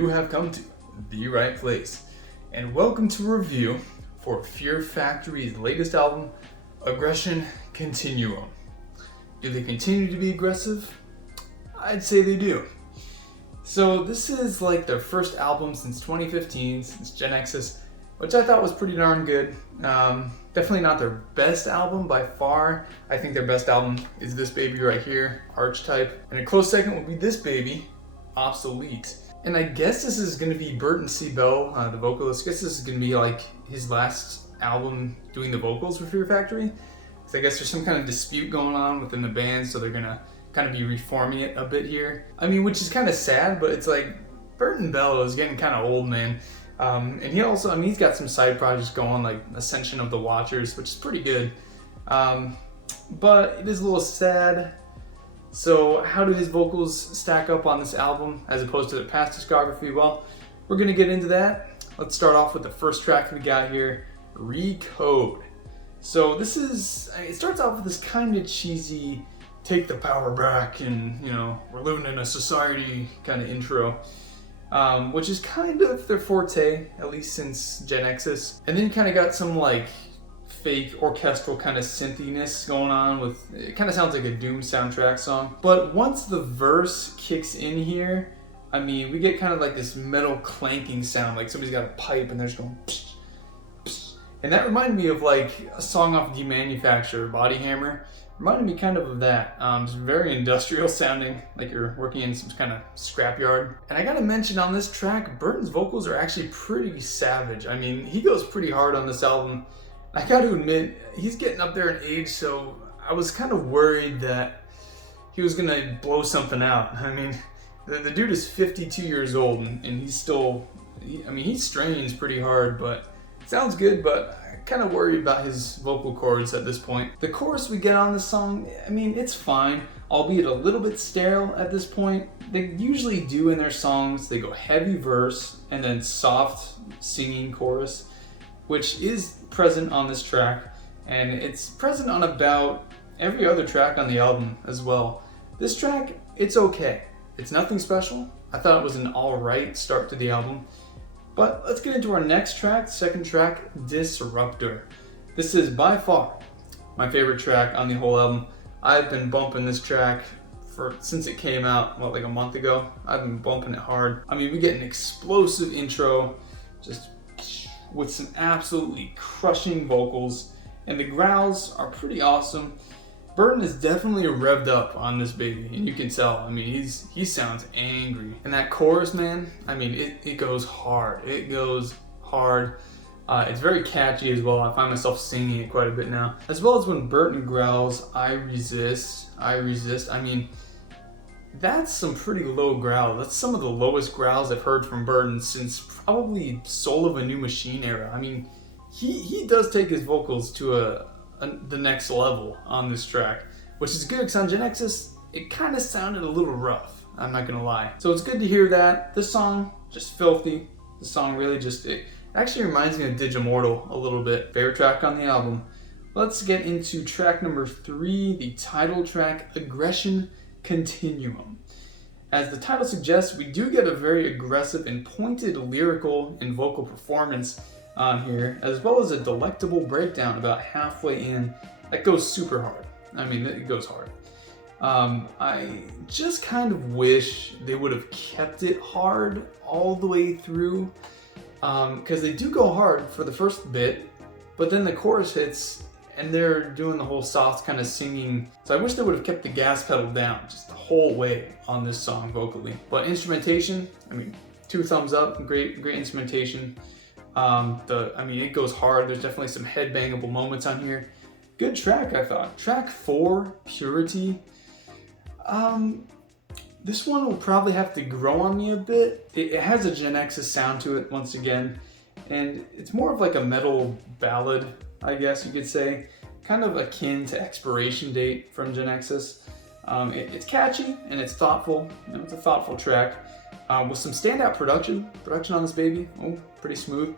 You have come to the right place, and welcome to a review for Fear Factory's latest album, Aggression Continuum. Do they continue to be aggressive? I'd say they do. So this is like their first album since 2015, since Genesis, which I thought was pretty darn good. Definitely not their best album by far. I think their best album is this baby right here, Archetype. And a close second would be this baby, Obsolete. And I guess this is going to be Burton C. Bell, the vocalist. I guess this is going to be like his last album doing the vocals for Fear Factory. So I guess there's some kind of dispute going on within the band, so they're going to kind of be reforming it a bit here. I mean, which is kind of sad, but it's like Burton Bell is getting kind of old, man. And he also, I mean, he's got some side projects going, like Ascension of the Watchers, which is pretty good. But it is a little sad. So how do his vocals stack up on this album as opposed to their past discography? Well, we're gonna get into that. Let's start off with the first track we got here, Recode. So this is, it starts off with this kind of cheesy, take the power back and, you know, we're living in a society kind of intro. Which is kind of their forte, at least since Genesis. And then you kind of got some like fake orchestral kind of synthiness going on with, it kind of sounds like a Doom soundtrack song. But once the verse kicks in here, I mean, we get kind of like this metal clanking sound, like somebody's got a pipe and they're just going psh, psh. And that reminded me of like a song off Demanufacture, Body Hammer. Reminded me kind of that. It's very industrial sounding, like you're working in some kind of scrapyard. And I gotta mention on this track, Burton's vocals are actually pretty savage. I mean, he goes pretty hard on this album. I gotta admit, he's getting up there in age, so I was kind of worried that he was gonna blow something out. I mean, the dude is 52 years old, and he's still, he strains pretty hard, but it sounds good, but kind of worried about his vocal cords at this point. The chorus we get on this song, I mean, it's fine, albeit a little bit sterile at this point. They usually do in their songs, they go heavy verse and then soft singing chorus, which is present on this track, and it's present on about every other track on the album as well. This track, it's okay. It's nothing special. I thought it was an alright start to the album. But let's get into our next track, second track, Disruptor. This is by far my favorite track on the whole album. I've been bumping this track since it came out, like a month ago. I've been bumping it hard. I mean, we get an explosive intro, just with some absolutely crushing vocals, and the growls are pretty awesome. Burton is definitely revved up on this baby, and you can tell. I mean, he sounds angry. And that chorus, man, I mean, it goes hard. It goes hard. It's very catchy as well. I find myself singing it quite a bit now. As well as when Burton growls, I resist. I mean, that's some pretty low growl. That's some of the lowest growls I've heard from Burton since probably Soul of a New Machine era. I mean, he does take his vocals to the next level on this track, which is good because on Genesis, it kind of sounded a little rough, I'm not gonna lie. So it's good to hear that. This song, just filthy. The song really just, it actually reminds me of Digimortal a little bit. Favorite track on the album. Let's get into track number 3, the title track, Aggression Continuum. As the title suggests, we do get a very aggressive and pointed lyrical and vocal performance on here, as well as a delectable breakdown about halfway in that goes super hard. I mean, it goes hard. I just kind of wish they would have kept it hard all the way through, because they do go hard for the first bit, but then the chorus hits and they're doing the whole soft kind of singing. So I wish they would have kept the gas pedal down just the whole way on this song vocally. But instrumentation, I mean, 2 thumbs up, great instrumentation. It goes hard. There's definitely some headbangable moments on here. Good track, I thought. Track 4, Purity. This one will probably have to grow on me a bit. It has a Genesis sound to it once again, and it's more of like a metal ballad, I guess you could say, kind of akin to Expiration Date from Genesis. It's catchy and it's thoughtful. You know, it's a thoughtful track. With some standout production on this baby. Oh, pretty smooth.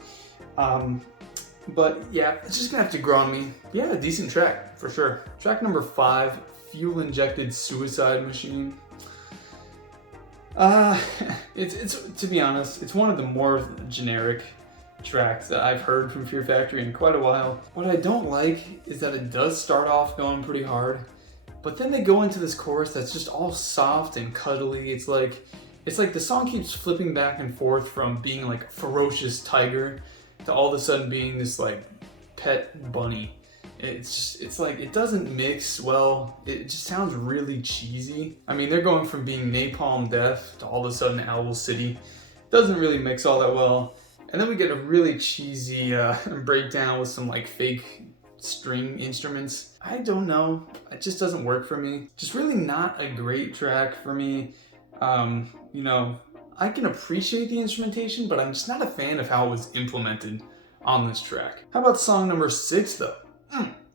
But yeah, it's just gonna have to grow on me. Yeah, a decent track for sure. Track number 5, Fuel Injected Suicide Machine. Uh, it's to be honest, it's one of the more generic tracks that I've heard from Fear Factory in quite a while. What I don't like is that it does start off going pretty hard, but then they go into this chorus that's just all soft and cuddly. It's like the song keeps flipping back and forth from being like a ferocious tiger to all of a sudden being this like pet bunny. It's like it doesn't mix well. It just sounds really cheesy. I mean, they're going from being Napalm Death to all of a sudden Owl City. Doesn't really mix all that well. And then we get a really cheesy breakdown with some like fake string instruments. I don't know. It just doesn't work for me. Just really not a great track for me. I can appreciate the instrumentation, but I'm just not a fan of how it was implemented on this track. How about song number 6 though?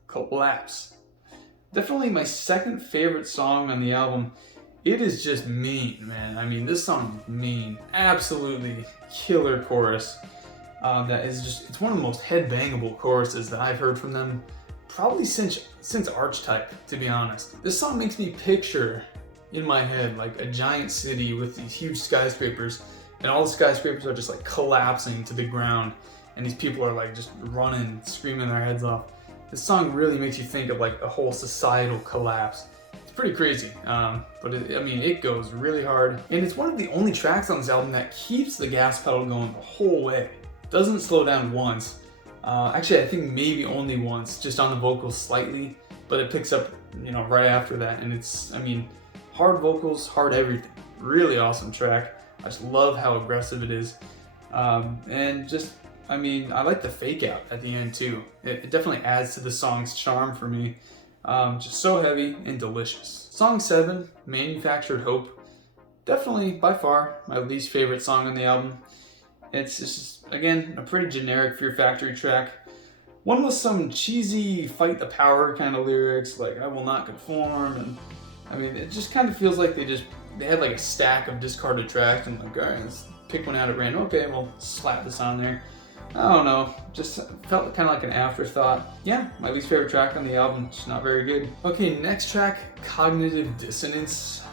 Collapse. Definitely my second favorite song on the album. It is just mean, man. I mean, this song is mean. Absolutely killer chorus. It's one of the most headbangable choruses that I've heard from them probably since Archetype, to be honest. This song makes me picture in my head like a giant city with these huge skyscrapers, and all the skyscrapers are just like collapsing to the ground, and these people are like just running, screaming their heads off. This song really makes you think of like a whole societal collapse. It's pretty crazy, but it goes really hard, and it's one of the only tracks on this album that keeps the gas pedal going the whole way. Doesn't slow down once. Actually, I think maybe only once, just on the vocals slightly, but it picks up, right after that, and hard vocals, hard everything. Really awesome track. I just love how aggressive it is. I like the fake out at the end too. It definitely adds to the song's charm for me. Just so heavy and delicious. Song 7, Manufactured Hope. Definitely, by far, my least favorite song on the album. It's just, again, a pretty generic Fear Factory track. One with some cheesy fight the power kind of lyrics, like I will not conform, and it just kind of feels like they had like a stack of discarded tracks and like, all right, let's pick one out at random. Okay, we'll slap this on there. I don't know, just felt kind of like an afterthought. Yeah, my least favorite track on the album, just not very good. Okay, next track, Cognitive Dissonance.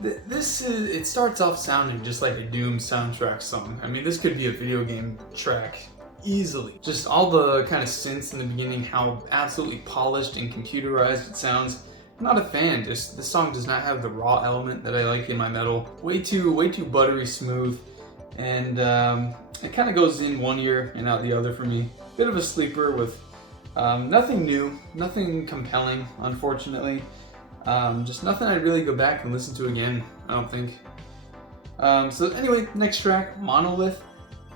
It starts off sounding just like a Doom soundtrack song. This could be a video game track easily. Just all the kind of synths in the beginning, how absolutely polished and computerized it sounds. I'm not a fan. This song does not have the raw element that I like in my metal. Way too buttery smooth, and it kind of goes in one ear and out the other for me. Bit of a sleeper with nothing new, nothing compelling, unfortunately. Just nothing I'd really go back and listen to again, I don't think. So anyway, next track, Monolith.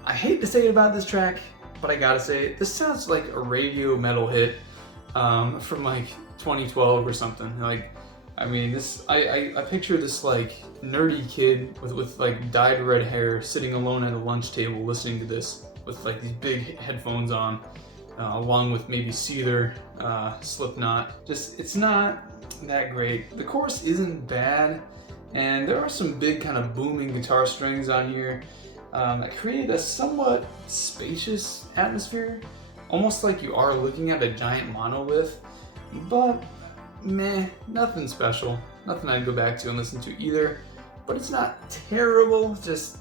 I hate to say it about this track, but I gotta say it. This sounds like a radio metal hit from like 2012 or something. I picture this like nerdy kid with like dyed red hair sitting alone at a lunch table listening to this with like these big headphones on, along with maybe Seether, Slipknot. It's not that great. The chorus isn't bad, and there are some big kind of booming guitar strings on here that create a somewhat spacious atmosphere, almost like you are looking at a giant monolith, but nothing special. Nothing I'd go back to and listen to either, but it's not terrible, just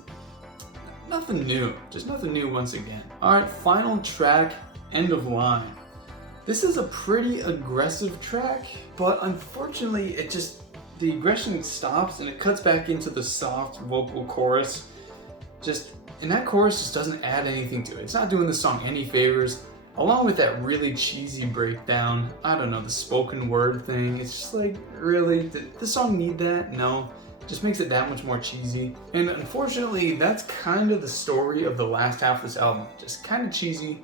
nothing new. Just nothing new once again. Alright, final track, End of Line. This is a pretty aggressive track, but unfortunately the aggression stops and it cuts back into the soft vocal chorus. And that chorus just doesn't add anything to it. It's not doing the song any favors. Along with that really cheesy breakdown, I don't know, the spoken word thing, it's just like, really? Did the song need that? No. Just makes it that much more cheesy. And unfortunately, that's kind of the story of the last half of this album. Just kind of cheesy,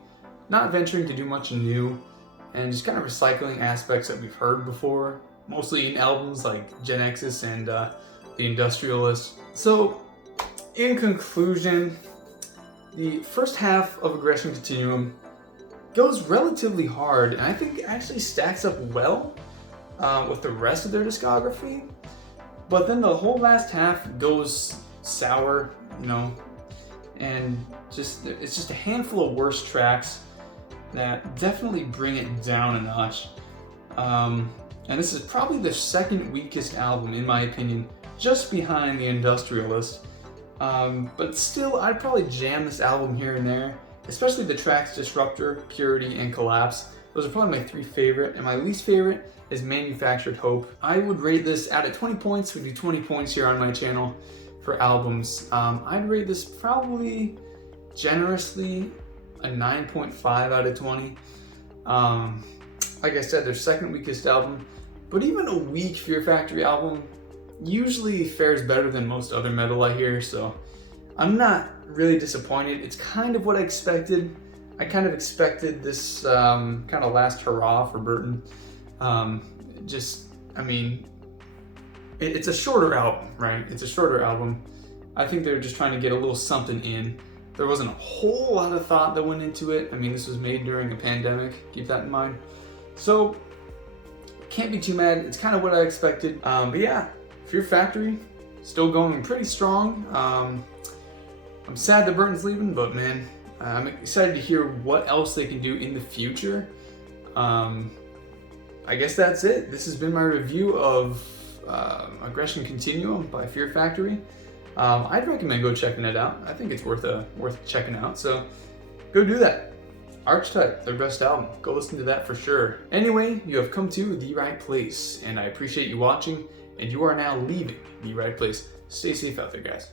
not venturing to do much new, and just kind of recycling aspects that we've heard before, mostly in albums like Gen X's and The Industrialist. So, in conclusion, the first half of Aggression Continuum goes relatively hard, and I think it actually stacks up well with the rest of their discography. But then the whole last half goes sour, and it's just a handful of worse tracks that definitely bring it down a notch. And this is probably the second weakest album in my opinion, just behind The Industrialist. But still, I'd probably jam this album here and there, especially the tracks Disruptor, Purity, and Collapse. Those are probably my 3 favorite, and my least favorite is Manufactured Hope. I would rate this out of 20 points. We do 20 points here on my channel for albums. I'd rate this probably generously a 9.5 out of 20. Like I said, their second weakest album, but even a weak Fear Factory album usually fares better than most other metal I hear, so I'm not really disappointed. It's kind of what I expected. I kind of expected this kind of last hurrah for Burton. It's a shorter album, right? It's a shorter album. I think they were just trying to get a little something in. There wasn't a whole lot of thought that went into it. I mean, this was made during a pandemic, keep that in mind. So, can't be too mad. It's kind of what I expected. But yeah, Fear Factory, still going pretty strong. I'm sad that Burton's leaving, but man, I'm excited to hear what else they can do in the future. I guess that's it. This has been my review of Aggression Continuum by Fear Factory. I'd recommend go checking it out. I think it's worth checking out, so go do that. Archetype, their best album. Go listen to that for sure. Anyway, you have come to the right place, and I appreciate you watching, and you are now leaving the right place. Stay safe out there, guys.